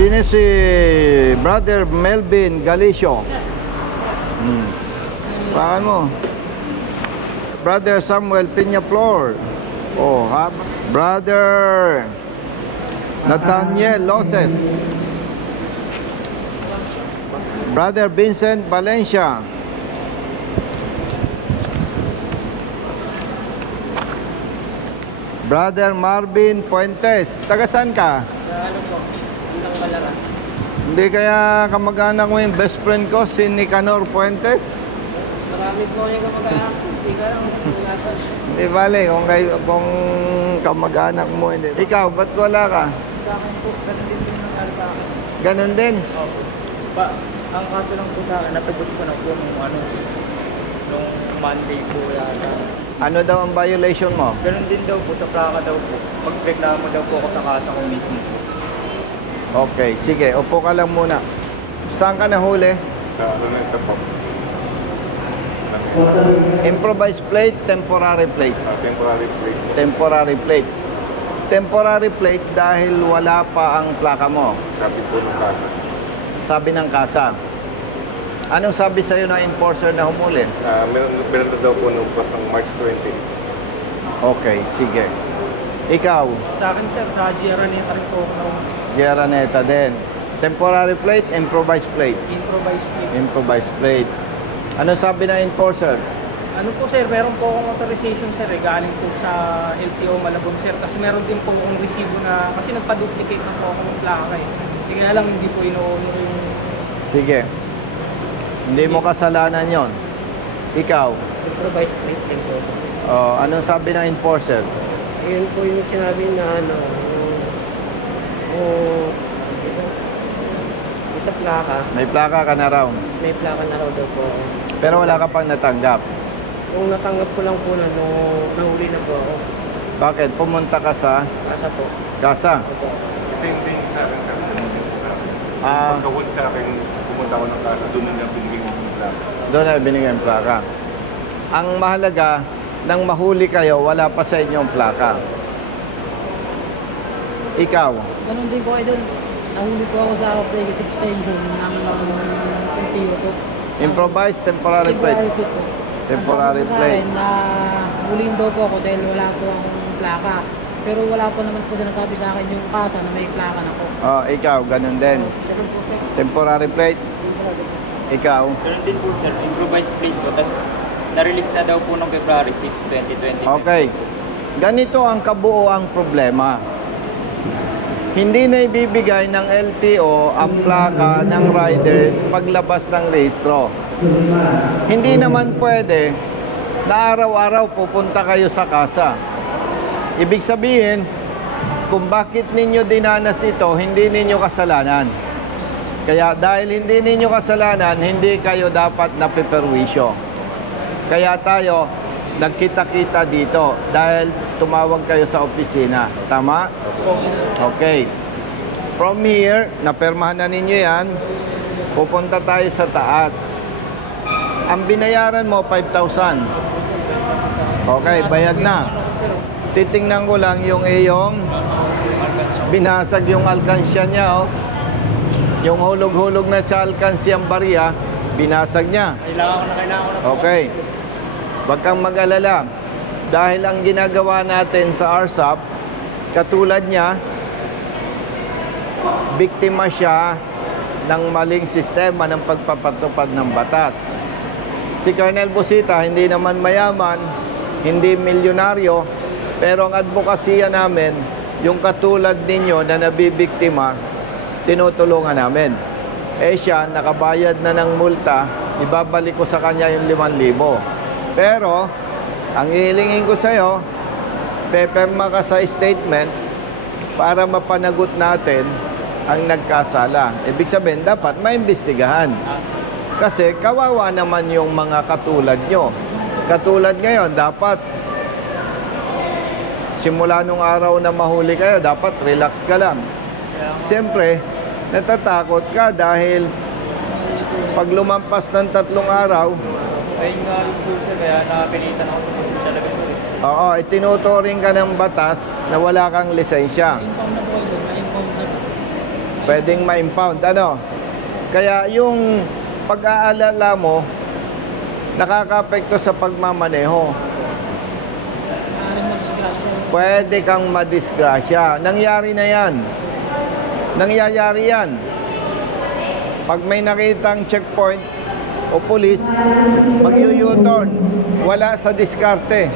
Sino si Brother Melvin Galicio? Hmm. Paano mo? Brother Samuel Piñaflor. Oh, ha? Brother Nathaniel Loses. Brother Vincent Valencia. Brother Marvin Puentes. Taga saan ka? ano po, malara. Hindi kaya kamag-anak mo yung best friend ko, si Nicanor Puentes? Marami po yung kamag-anak. Hindi ka lang nasa. Hindi bale, kung, kayo, kung kamag-anak mo, hindi. Ikaw, ba't wala ka? Sa akin po, ganun din din nangyari sa akin. Ganon din. Opo. Pa, ang kaso lang po sa akin, natubos ko na po nung ano, nung Monday po yata. Ano daw ang violation mo? Ganun din daw po, sa plaka daw po. Magreklamo daw po ako sa kasa ko mismo. Okay, sige, upo ka lang muna. Saan ka nahuli? Sa ano na ito po? Improvised plate, temporary plate. Ah, temporary plate po. Temporary plate. Temporary plate dahil wala pa ang plaka mo. Sabi po ng kasa. Sabi ng kasa. Anong sabi sa'yo ng enforcer na humuli? Ah, meron, meron na daw po nung pas ng March 20. Okay, sige. Ikaw, Sa akin sir, sa Jira nito rin po ako Geraneta din. Temporary plate, improvised plate. improvise po. Improvised plate. Ano sabi ng enforcer? Ano po sir, meron po akong authorization sir, eh, galing po sa LTO Malabon sir. Kasi meron din po akong resibo na, kasi nagpa-duplicate na po ako ng plaka eh. Hindi kaya lang hindi po ino-honor yung Sige. Hindi mo kasalanan yon. Ikaw, improvise plate din po sir. oh, anong sabi ng enforcer? Ayun po yung sinabi na ano, yung sa plaka, May plaka ka na raw. may plaka na raw daw po. Pero wala ka pang natanggap. Yung natanggap ko lang po na nung nahuli na po ako. Bakit? Pumunta ka sa Kasa po. kasa. Opo. Same thing sa akin. sir. Ah, Pagkahul sa akin, pumunta ako ng kasa. Doon na binigay mo yung plaka. doon na binigyan yung plaka. Ang mahalaga, nang mahuli kayo, wala pa sa inyong plaka. Ikaw, Ganun din po ay doon. Nahuli po ako sa Vegas extension ng LTO po. improvised temporary plate. Temporary plate po. Temporary Ang sabi po sa plate. akin na huliin daw po ako dahil wala po akong plaka. Pero wala po naman po sinasabi sa akin yung kasa na may plaka na po. Oh, ikaw, ganun din. Temporary plate. Ikaw, Ganun din po sir, improvised plate po. Tapos na-release na daw po noong February 6, 2020. Okay. Ganito ang kabuoang problema. Hindi na ibibigay ng LTO ang plaka ng riders paglabas ng rehistro. Hindi naman pwede na araw-araw pupunta kayo sa kasa. Ibig sabihin, kung bakit ninyo dinanas ito, hindi ninyo kasalanan. Kaya dahil hindi ninyo kasalanan, hindi kayo dapat napiperwisyo. Kaya tayo, nagkita-kita dito dahil tumawag kayo sa opisina. Tama? Okay. From here, napermahan na ninyo yan, pupunta tayo sa taas. Ang binayaran mo, 5,000. Okay, bayad na. Titingnan ko lang yung iyong binasag yung alkansya niya, oh. Yung hulog-hulog na sa alkansyang barya, binasag niya. Kailangan ko na, kailangan ko na po. Okay. Huwag kang mag-alala. Dahil ang ginagawa natin sa RSAP, katulad niya, biktima siya ng maling sistema ng pagpapatupad ng batas. Si Colonel Busita, hindi naman mayaman, hindi milyonaryo, pero ang advokasya namin, yung katulad ninyo na nabibiktima, tinutulungan namin. Eh siya, nakabayad na ng multa, ibabalik ko sa kanya yung 5,000. Pero, ang ihilingin ko sa'yo, peperma ka sa statement para mapanagot natin ang nagkasala. Ibig sabihin, dapat maimbestigahan. Kasi kawawa naman yung mga katulad nyo. Katulad ngayon, dapat simula nung araw na mahuli kayo, dapat relax ka lang. Siyempre, natatakot ka dahil pag lumampas ng tatlong araw, Ayun nga rin po sir, kaya nakapilitan ako tumusip talaga sir. oo, itinuturing ka ng batas na wala kang lisensya. Na-impound na po ay doon. Na-impound na po. pwedeng ma-impound. Ano? Kaya yung pag-aalala mo, nakaka-apekto sa pagmamaneho. Maaaring. Pwede kang madisgrasya. Nangyari na yan. Nangyayari yan. Pag may nakitang checkpoint o pulis, mag-u-turn. Wala sa diskarte.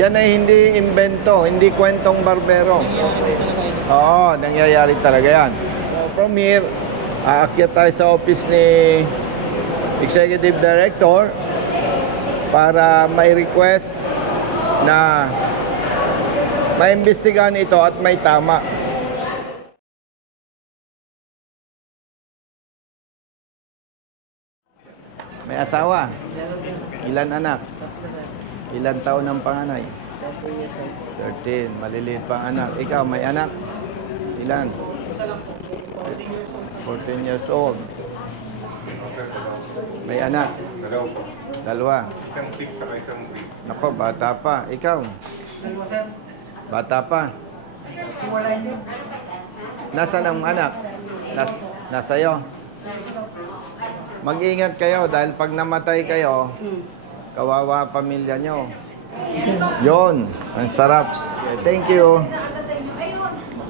Yan ay hindi invento, hindi kwentong barbero. Oo, nangyayari talaga yan. So from here, aakyat tayo sa office ni Executive Director para may request na maimbestigahan ito at may tama. May asawa? Ilan anak? Ilan taon ang panganay? 13. Maliliit pa ang anak. Ikaw, may anak? Ilan? 14 years old. May anak? Dalawa. Dalawa. Isang 6 saka isang 3. Nako, bata pa. Ikaw? Bata pa. Nasaan ang anak? Nas, nasa'yo? Mag-ingat kayo dahil pag namatay kayo, kawawa ang pamilya nyo. Yon, ang sarap. Thank you.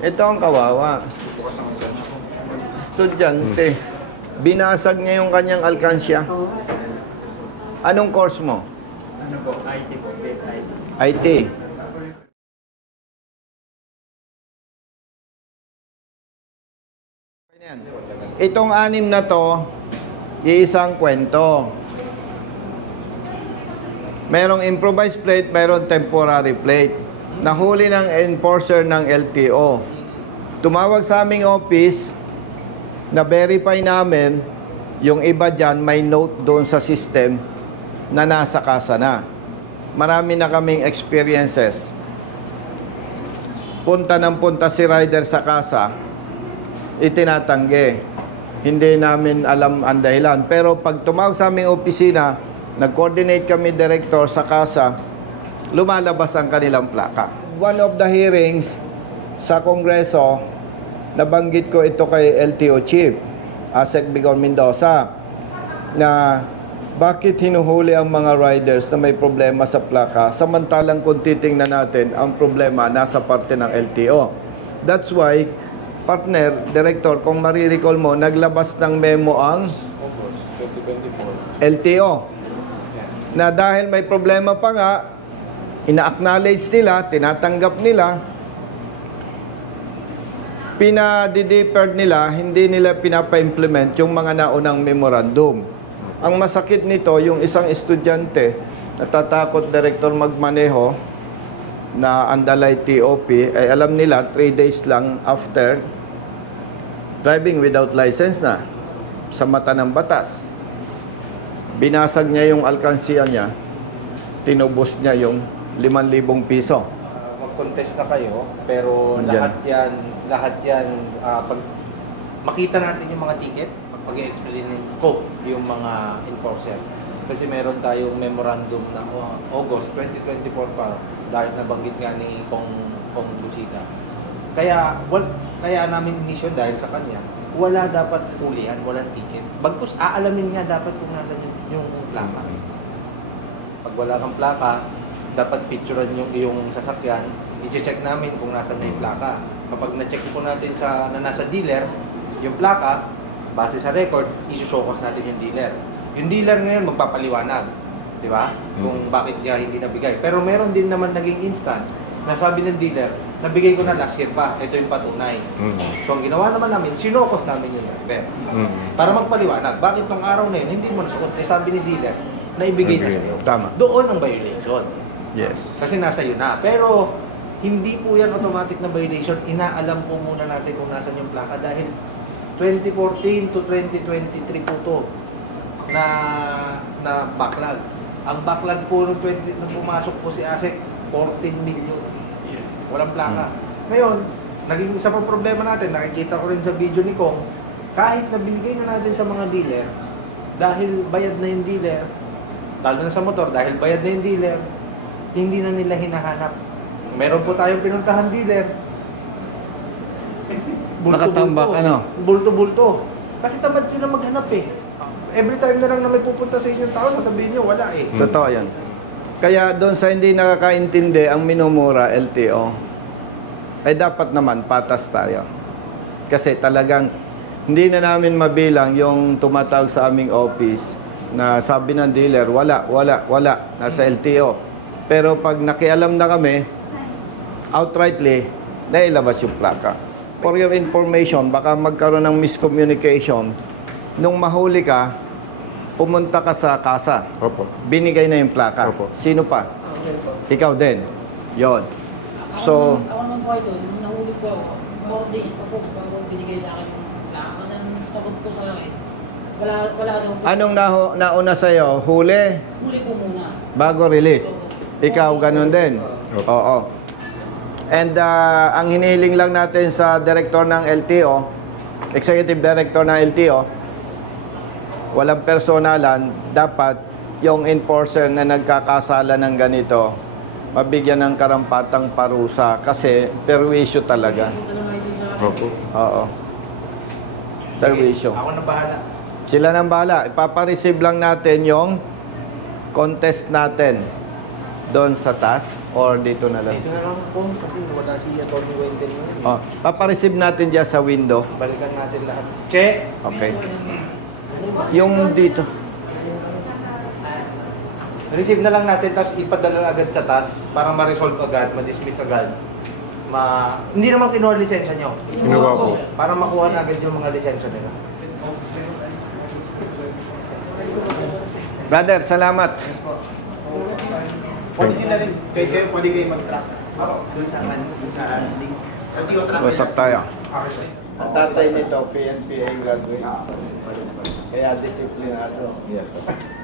Ito ang kawawa. Estudyante. Binasag niya yung kanyang alkansya. Anong course mo? Ano po? IT po. Best IT. IT. Itong anim na to, iisang kwento. Merong improvised plate, merong temporary plate. Nahuli ng enforcer ng LTO. Tumawag sa aming office, na-verify namin, yung iba dyan may note doon sa system na nasa kasa na. Marami na kaming experiences. Punta ng punta si rider sa kasa, itinatanggi. Hindi namin alam ang dahilan. Pero pag tumawag sa aming opisina, nag-coordinate kami director sa kasa, lumalabas ang kanilang plaka. One of the hearings sa Kongreso, nabanggit ko ito kay LTO Chief, Asek Bigor Mendoza, na bakit hinuhuli ang mga riders na may problema sa plaka samantalang kung titingnan natin ang problema nasa parte ng LTO. That's why, partner, director, kung marirecall mo, naglabas ng memo ang August 2024. LTO na dahil may problema pa nga, ina-acknowledge nila, tinatanggap nila, pinadideferred nila, hindi nila pinapa-implement yung mga naunang memorandum. Ang masakit nito, yung isang estudyante, natatakot director magmaneho na andalay TOP, ay alam nila 3 days lang after driving without license na sa mata ng batas. Binasag niya yung alkansiya niya, tinubos niya yung 5,000 piso. Ah, mag-contest na kayo, pero Andyan. lahat yan, lahat yan, ah, pag makita natin yung mga ticket, pag i-explain ko yung mga enforcer. Kasi meron tayong memorandum na oh, August 2024 pa, dahil nabanggit nga ni Kong, Kong Lucita. Kaya, wal, kaya namin inisyon dahil sa kanya, wala dapat ulian, walang ticket. Bagkus aalamin nga dapat kung nasan yung, yung plaka. Pag wala kang plaka, dapat picturean yung iyong sasakyan, i-check namin kung nasan na yung plaka. Kapag na-check po natin sa na nasa dealer, yung plaka, base sa record, isusokos natin yung dealer. Yung dealer ngayon magpapaliwanag, di ba? Kung bakit niya hindi nabigay. Pero meron din naman naging instance na sabi ng dealer, nabigay ko na last year pa, ito yung patunay. So ang ginawa naman namin, sinokos namin yung driver. Para magpaliwanag, bakit nung araw na yun, hindi mo nasuot? Eh sabi ni dealer, na ibigay na sa'yo. Tama. Doon ang violation. Yes. Kasi nasa iyo na. Pero hindi po yan automatic na violation. Inaalam po muna natin kung nasan yung plaka dahil 2014 to 2023 po to na na backlog. Ang backlog po nung 20 nung pumasok po si ASEC 14 million. Walang plaka. Ngayon, naging isa pang problema natin, nakikita ko rin sa video ni Kong, kahit na binigay na natin sa mga dealer, dahil bayad na yung dealer, lalo na sa motor, dahil bayad na yung dealer, hindi na nila hinahanap. Meron po tayong pinuntahan dealer. Nakatambak, ano? Bulto-bulto. Kasi tamad sila maghanap eh. Every time na lang na may pupunta sa inyong tao, sasabihin nyo, wala eh. Totoo yan. Kaya doon sa hindi nakakaintindi ang minumura LTO, ay dapat naman patas tayo. Kasi talagang hindi na namin mabilang yung tumatawag sa aming office na sabi ng dealer, wala, wala, wala, nasa LTO. Pero pag nakialam na kami, outrightly, nailabas yung plaka. For your information, baka magkaroon ng miscommunication. Nung mahuli ka, pumunta ka sa kasa. Opo. Binigay na yung plaka. Opo. Sino pa? Ikaw din. Yon. So, Ako naman- ako naman po ito, nung nahuli po ako, four days pa po bago binigay sa akin yung plaka. Ang sagot po sa akin, wala, wala daw po. anong naho, nauna sa'yo? Huli? Huli po muna. Bago release? Ikaw, ganun din? Oo. And ah, ang hinihiling lang natin sa director ng LTO, executive director ng LTO, walang personalan, dapat yung enforcer na nagkakasala ng ganito, mabigyan ng karampatang parusa kasi perwisyo talaga. Opo. Oo. Perwisyo. Ako na bahala. Sila nang bahala. Ipapareceive lang natin yung contest natin doon sa taas or dito na lang. Dito na lang po, kasi wala si Atty. Wendell. Oh, papareceive natin dyan sa window. Balikan natin lahat. Che! Okay. Yung dito. Receive na lang natin, tapos ipadala agad sa taas para ma-resolve agad, ma-dismiss agad. Ma... Hindi naman kinuha lisensya nyo. Kinuha po. Para makuha na agad yung mga lisensya nila. Brother, salamat. Pwede na rin, kayo kayo pwede kayo mag-track doon sa doon sa link. Hindi ko track. Usap tayo. Ang tatay nito, PNPA graduate. Kaya disiplinado. Yes.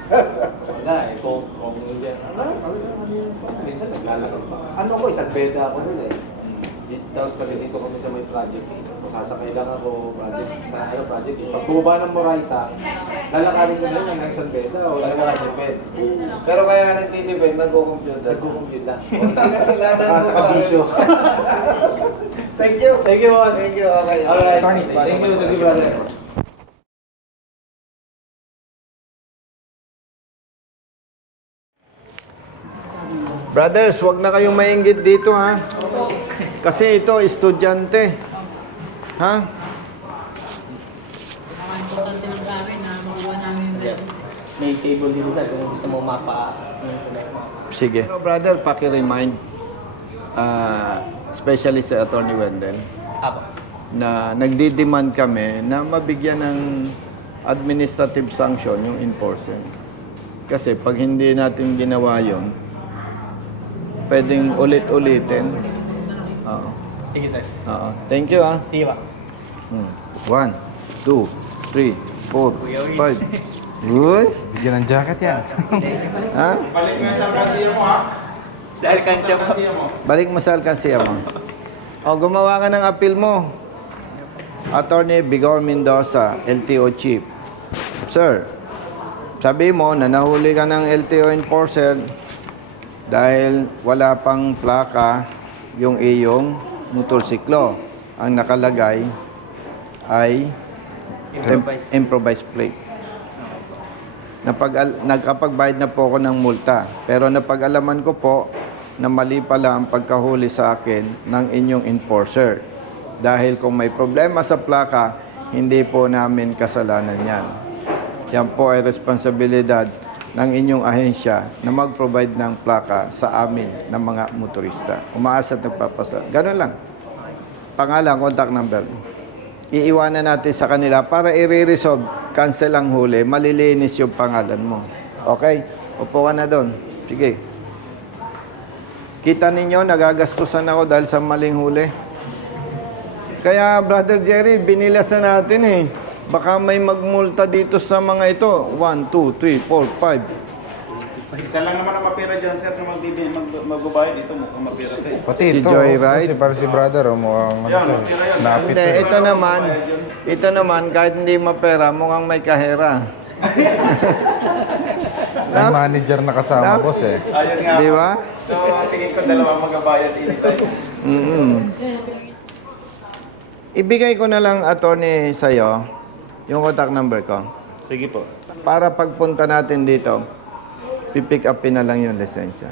Wala eh, kung, kung hindi, ano, ano, ano yun po? Minsan naglalakad pa. Ano ko, isang beda ako nun eh. Y- Tapos nandito kami sa may project eh. Kung sasakay lang ako project, sa ano, project eh. Pag bumaba ng Moraita, lalakarin ko na yun hanggang San Beda o nagkakatipid. Pero kaya nga nagtitipid, nagko-computer. Nagkukumpute lang. Kasalanan Saka mo saka ba? bisyo. Thank you. Thank you, boss. Thank you. Okay. Alright. Thank you, thank you, brother. Brothers, wag na kayong maingit dito ha. Kasi ito, estudyante. Ha? Ang importante lang sa amin na makuha namin yung. May table dito sa kung gusto mo mapa. Sige. Pero brother, paki-remind, ah, especially sa Attorney Wendell, Apo. na nagdi-demand kami na mabigyan ng administrative sanction yung enforcer. Kasi pag hindi natin ginawa yon, pwedeng ulit-ulitin. Oo. Sige sir. Oo. Thank you ah. Sige ba? Hmm. One, two, three, four, five. Uy! Bigyan ng jacket yan. Ha? Sa Alcancia po. Balik mo sa alkansiya mo. O, gumawa ka ng appeal mo. Attorney Bigor Mendoza, LTO Chief. Sir, sabi mo na nahuli ka ng LTO enforcer dahil wala pang plaka yung iyong motorsiklo. Ang nakalagay ay Improvised. improvised plate. Napag nagkapagbayad na po ako ng multa. Pero napag-alaman ko po na mali pala ang pagkahuli sa akin ng inyong enforcer. Dahil kung may problema sa plaka, hindi po namin kasalanan yan. Yan po ay responsibilidad ng inyong ahensya na mag-provide ng plaka sa amin ng mga motorista. Umaasa at nagpapasa. Ganun lang. Pangalan, contact number. Iiwanan natin sa kanila para i-resolve, cancel ang huli, malilinis yung pangalan mo. Okay? Upo ka na doon. Sige. Kita ninyo, nagagastusan ako dahil sa maling huli. Kaya, Brother Jerry, binilas na natin eh. Baka may magmulta dito sa mga ito. 1, 2, 3, 4, 5. Isa lang naman ang mapira dyan, sir, na magbibigay, mag, magbabayad dito, mukhang mapira to eh. Pati Si ito, Joyride. si para si brother, oh, mukhang Yan, ano, mapira yan. napit Hindi, eh. ito naman, ito naman, kahit hindi mapera, mukhang may kahera. May manager na kasama, Tap. boss eh. Ayun nga. Di ba? So, tingin ko dalawa magbabayad anytime. Mm-mm. ibigay ko na lang, attorney, sa'yo, yung contact number ko. Sige po. Para pagpunta natin dito, pipick upin na lang yung lisensya.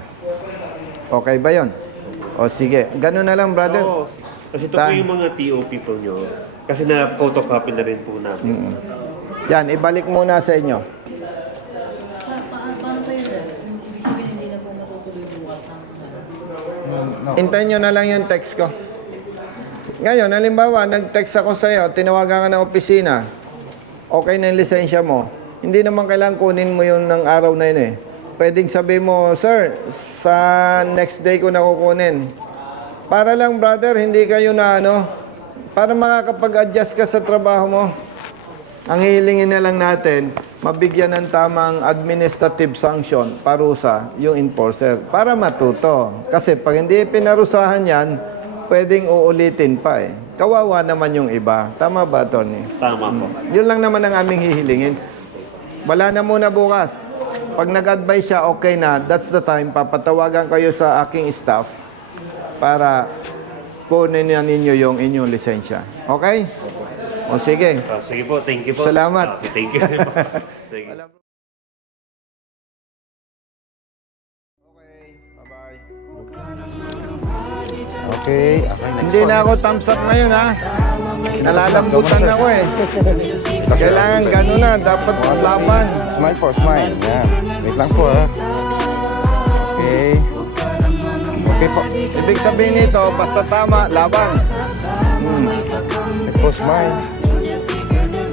Okay ba yon? O sige, ganun na lang, brother. Oo. Kasi ito Ta- po yung mga TOP po nyo. Kasi na photocopy na rin po namin. Mm. Yan, ibalik muna sa inyo. Pa- pa- Paano kayo sir? Yung ibig sabihin hindi na po matutuloy bukas ng No. Hintayin nyo na lang yung text ko. Ngayon, halimbawa, nag-text ako sa'yo, tinawagan ka ng opisina, okay na yung lisensya mo, hindi naman kailangan kunin mo yun ng araw na yun eh. Pwedeng sabi mo, Sir, sa next day ko na kukunin. Para lang, brother, hindi kayo na ano, para makakapag-adjust ka sa trabaho mo. Ang hihilingin na lang natin, mabigyan ng tamang administrative sanction, parusa, yung enforcer, para matuto. Kasi pag hindi pinarusahan yan, pwedeng uulitin pa eh. Kawawa naman yung iba. Tama ba, Tony? Tama po. Yun lang naman ang aming hihilingin. Wala na muna bukas. Pag nag-advise siya, okay na, that's the time, papatawagan kayo sa aking staff para kunin na ninyo yung inyong lisensya. Okay? O sige. Ah, sige po, thank you po. Salamat. Okay, thank you. sige. Okay, Hindi na ako thumbs up ngayon ha. Nalalambutan ako eh. Kailangan gano'n na, dapat laban. Smile po, smile. Yan. Wait lang po ha. Okay. Okay po. Ibig sabihin nito, basta tama, laban. Hmm. Next po, smile.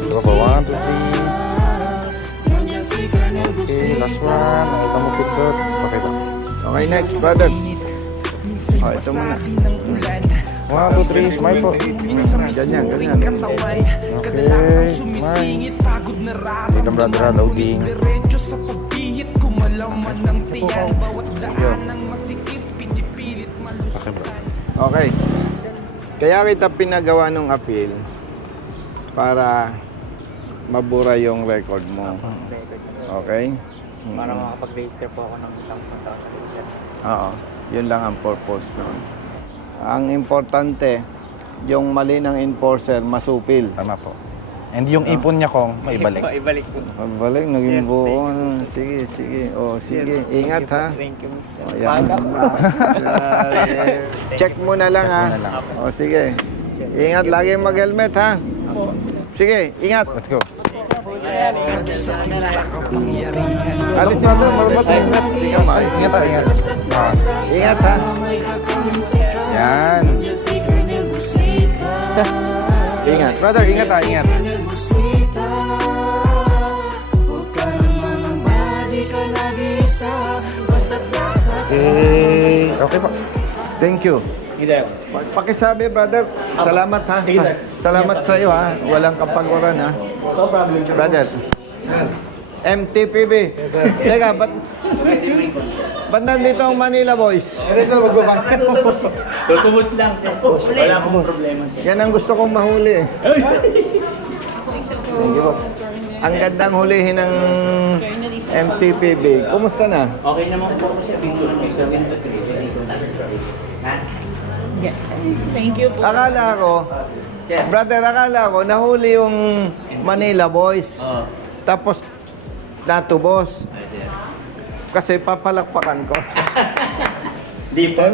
So one, two, three. Okay, last one. Nakita mo pindot. Okay ba? Okay, next, brother. O, ito muna. One, two, three. Smile po. Hmm, Ganyan, ganyan. Okay, smile. Dito brother loading. Okay bro. Okay. Kaya kita pinagawa ng appeal para mabura yung record mo. Okay? Mm. Para makapag-register po ako ng contract sir. Oo. Yun lang ang purpose nun. Ang importante, yung mali ng enforcer, masupil. Tama po. And yung ipon niya kong maibalik. Ibalik po. Magbalik, naging Sir, buo. thank ano. Sige, sige. O, sige. Ingat thank you ha. Thank you, Mr. O, yan. Check mo na lang ha. Check mo na lang. O, sige. Ingat, lagi mag-helmet ha. Sige, ingat. Let's go. Alis na doon, marunot helmet. Sige, ma. Ingat ha, ingat. Ah, Ingat ha. yan. Ingat. Brother, ingat ha, ingat. Okay. Okay po. Thank you. Pakisabi, brother. Salamat ha. Sa- salamat sa iyo ha. Walang kapaguran ha. Brother. MTPB. Teka, ba't... Ba't nandito ang Manila Boys? Tutubot lang. Wala akong problema. Yan ang gusto kong mahuli eh. Thank you. Ang gandang hulihin ng MTPB. Kumusta na? Okay naman po ako sir. Thank you po. Akala ko, brother, akala ko, nahuli yung Manila Boys. Oo. Tapos, natubos. Kasi papalakpakan ko. Di po.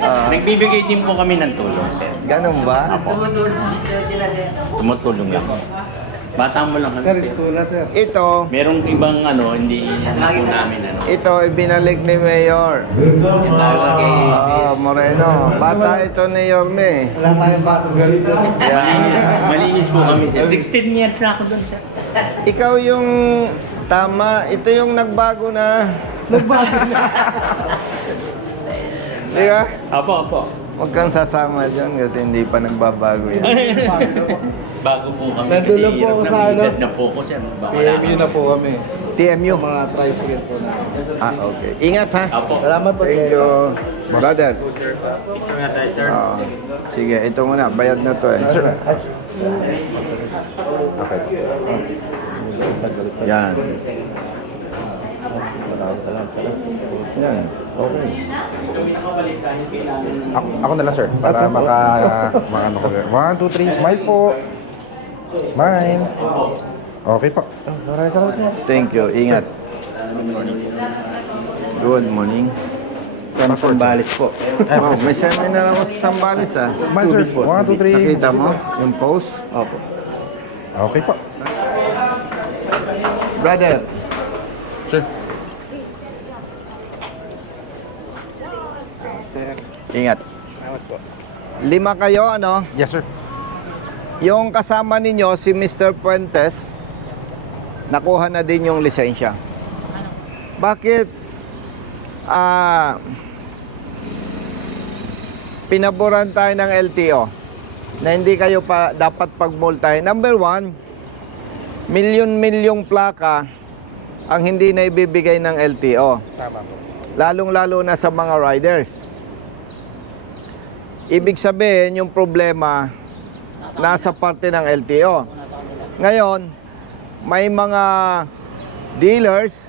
Ah. Nagbibigay din po kami ng tulong sir. Ganun ba? Tumutulong lang. Bata mo lang. Sir, Ito, Merong ibang ano, hindi po namin ano. ito ibinalik ni Mayor. Ah, Moreno. Bata ito ni Yorme. Malinis, malinis po kami sir. 16 years na ako doon sir. Ikaw yung tama. Ito yung nagbago na. Nagbago na. Di ba? Apo, apo. Huwag kang sasama dyan kasi hindi pa nagbabago yan. Bago po kami. Nadulog po ako sa ano. na po ko sir. Baka PMU na po kami. TMU. Mga tricycle po na. Ah, okay. Ingat ha. Apo. Salamat po. Thank you. Brother. Ito nga tayo sir. Ah, sige, ito muna. Bayad na to eh. Okay. Yan. Salamat, salamat. Yan. Okay. Ako, ako na lang, sir. Para maka... maka, maka one, two, three. Smile po. Smile. Okay po. Oh, Maraming salamat, sir. Thank you. Ingat. Good morning. From. Sambales po. Wow, may seminar ako sa Sambales ah. Smile, sir. One, two, three. Nakita mo yung post? Opo. Okay po. Brother, Sir. Ingat. Lima kayo, ano? Yes, sir. Yung kasama ninyo, si Mr. Puentes, nakuha na din yung lisensya. Bakit ah pinaboran tayo ng LTO na hindi kayo pa dapat pagmultahin? Number one, milyon-milyong plaka ang hindi na ibibigay ng LTO. Tama po. Lalong-lalo na sa mga riders. Ibig sabihin, yung problema nasa parte ng LTO. Ngayon, may mga dealers,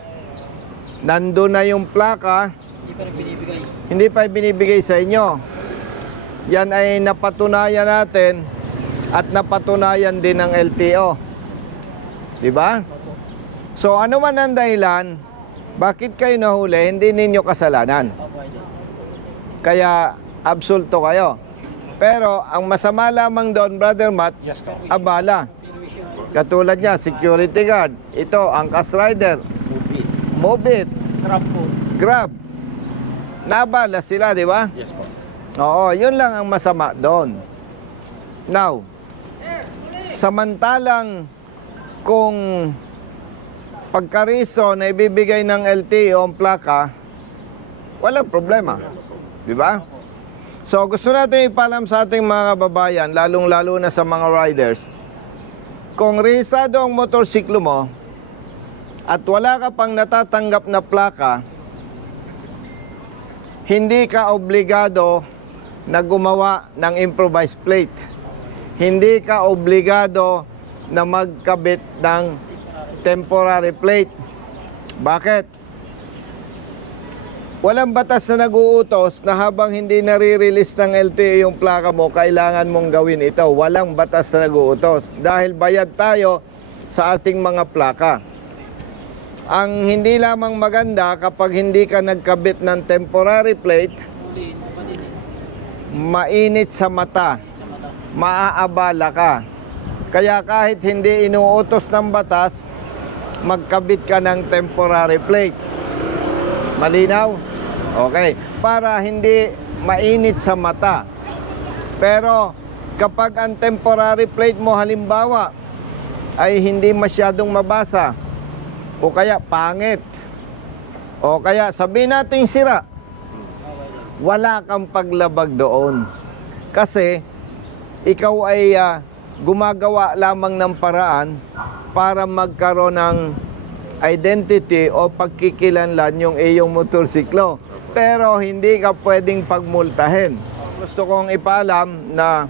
nandun na yung plaka, Hindi pa binibigay. hindi pa binibigay sa inyo. Yan ay napatunayan natin at napatunayan din ng LTO. Di ba? So ano man ang dahilan, bakit kayo nahuli, hindi ninyo kasalanan. Kaya absulto kayo. Pero ang masama lamang doon, Brother Matt, Yes, abala. Katulad niya, security guard. Ito, angkas rider. Mobit. Grab po. Grab. Nabala sila, di ba? Yes po. Oo, yun lang ang masama doon. Now, samantalang kung pagkaristo na ibibigay ng LTO ang plaka, walang problema. Di ba? So, gusto natin ipalam sa ating mga kababayan, lalong-lalo na sa mga riders, kung rehistrado ang motorsiklo mo at wala ka pang natatanggap na plaka, hindi ka obligado na gumawa ng improvised plate. Hindi ka obligado na magkabit ng temporary plate. Bakit? Walang batas na nag-uutos na habang hindi nare-release ng LTO yung plaka mo, kailangan mong gawin ito. Walang batas na nag-uutos. Dahil bayad tayo sa ating mga plaka. Ang hindi lamang maganda kapag hindi ka nagkabit ng temporary plate, mainit Sa mata. maaabala ka. Kaya kahit hindi inuutos ng batas, magkabit ka ng temporary plate. Malinaw? Okay. Para hindi mainit sa mata. Pero kapag ang temporary plate mo halimbawa ay hindi masyadong mabasa o kaya pangit o kaya sabihin natin sira, wala kang paglabag doon. Kasi ikaw ay ah, gumagawa lamang ng paraan para magkaroon ng identity o pagkikilanlan yung iyong motorsiklo. Pero hindi ka pwedeng pagmultahin. Gusto kong ipaalam na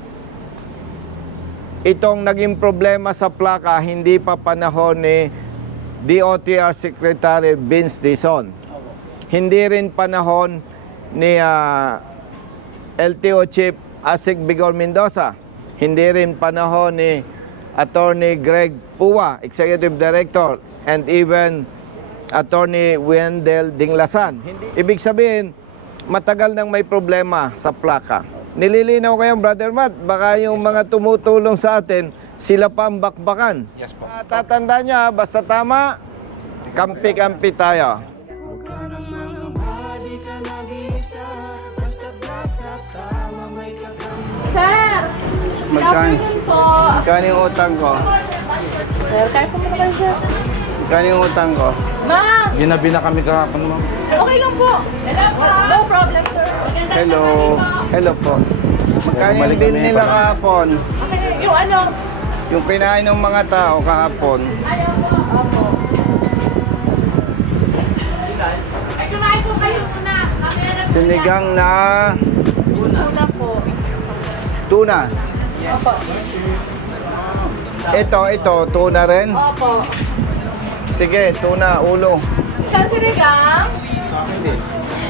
itong naging problema sa plaka hindi pa panahon ni DOTR Secretary Vince Dizon. Hindi rin panahon ni ah, LTO Chief Asik Bigor Mendoza. Hindi rin panahon ni Attorney Greg Puwa, Executive Director, and even Attorney Wendell Dinglasan. Ibig sabihin, matagal nang may problema sa plaka. Nililinaw kayo, Brother Matt, baka yung mga tumutulong sa atin, sila pa ang bakbakan. Yes po. Ah, Tatandaan nyo, ha, basta tama, kampi-kampi tayo. Sir! Magkano? Magkano yung utang ko? Sir, kaya po kayo, sir. Magkano yung utang ko? Ma'am! Ginabi na kami kahapon, ma'am. Okay lang po. No problem, sir. Hello. Hello po. Magkano yung Bumalik bill kami. nila kahapon? Okay, yung ano? Yung kinain ng mga tao kahapon? Ayaw po. Opo. Ay, kumain po kayo muna. Mamaya na po Sinigang na yan. Una po. tuna. Opo. Ito, ito, tuna rin. Opo. Sige, tuna, ulo. Isang sinigang.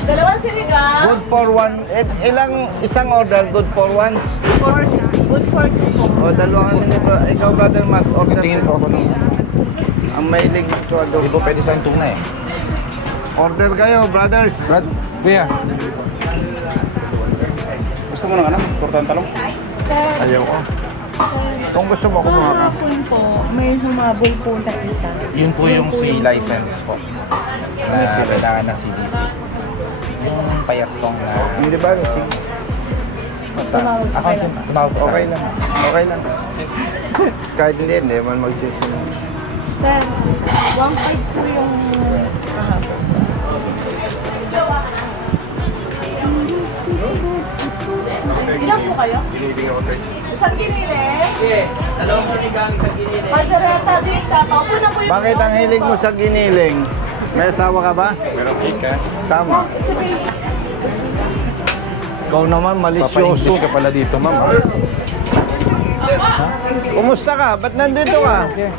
Dalawang sinigang. Good for one. Eh, ilang isang order, good for one. For, good for two. O dalawang nito. Ikaw, brother Matt, order Tingin po ako ng... Ang mailing ito Hindi po pwede sa tuna eh. Order kayo, brothers. Brad, kuya. Gusto mo ng ano? Kurtan talong? Ayaw ko. Kung gusto mo, kumuha ka. kahapon po, may humabol po na isa. Yun po yung C license po. Na kailangan ng CDC. Yung payatong na... Hindi ba? Sige. Tumawag Ako, kayo. tumawag po sa Okay akin. lang. Okay lang. Kahit hindi, hindi man magsisinunod. Sir, 1.5 po yung kahapon. Ilan po kayo? Giniling ako tayo. Isang giniling? Sige, dalawang sinigang isang giniling. Pandereta din, tapos na po yung... Bakit ang hilig mo sa giniling? May asawa ka ba? Meron ka? Tama. Ikaw naman, malisyoso. Papa-English ka pala dito, ma'am. ah. Kumusta ka? Ba't nandito ka? Mga